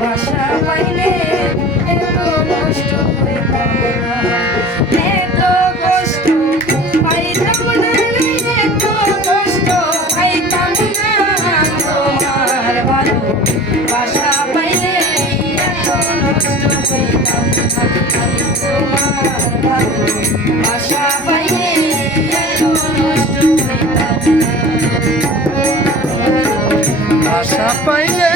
বাসা পাইলে এত কষ্ট হইতাম না এত কষ্ট পাইতাম না এত কষ্ট পাইতাম না তোমার ভালো বাসা পাইলে এত নষ্ট হইতাম না তোমার ভালো বাসা পাইলে এত নষ্ট হইতাম না আশা পাইলে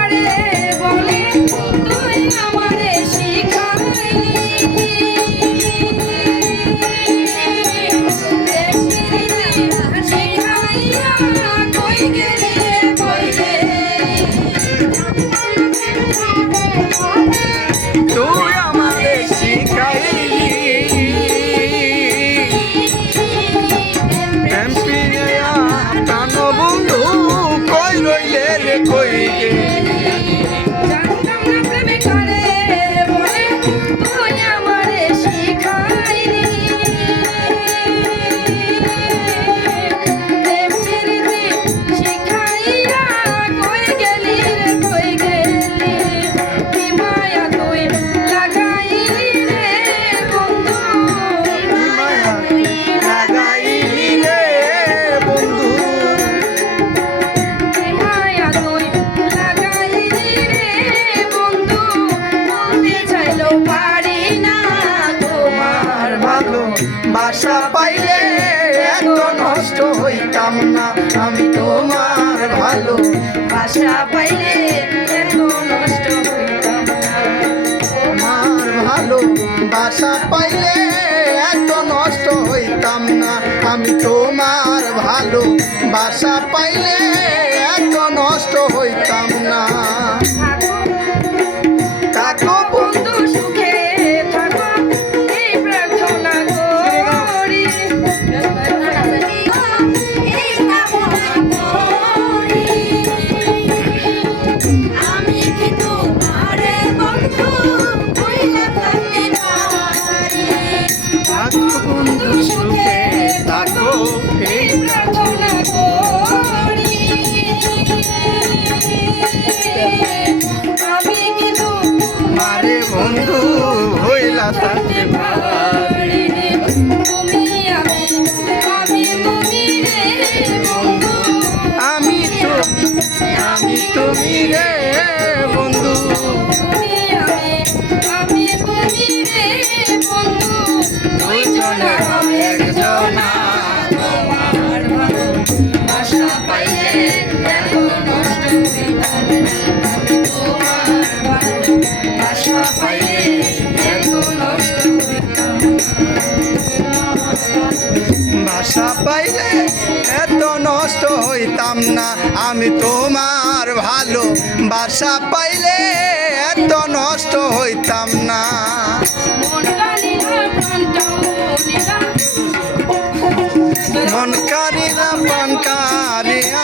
কই গেলি? ভালো ভাষা পাইলে ভালো বাসা পাইলে এত নষ্ট হইতাম না। আমি তোমার ভালো ভাষা পাইলে এত নষ্ট হইতাম না। এত নষ্ট হইতাম না আমি তোমার ভালো বাসা পাইলে এত নষ্ট হইতাম না। মন মন কারিলা পান কারিয়া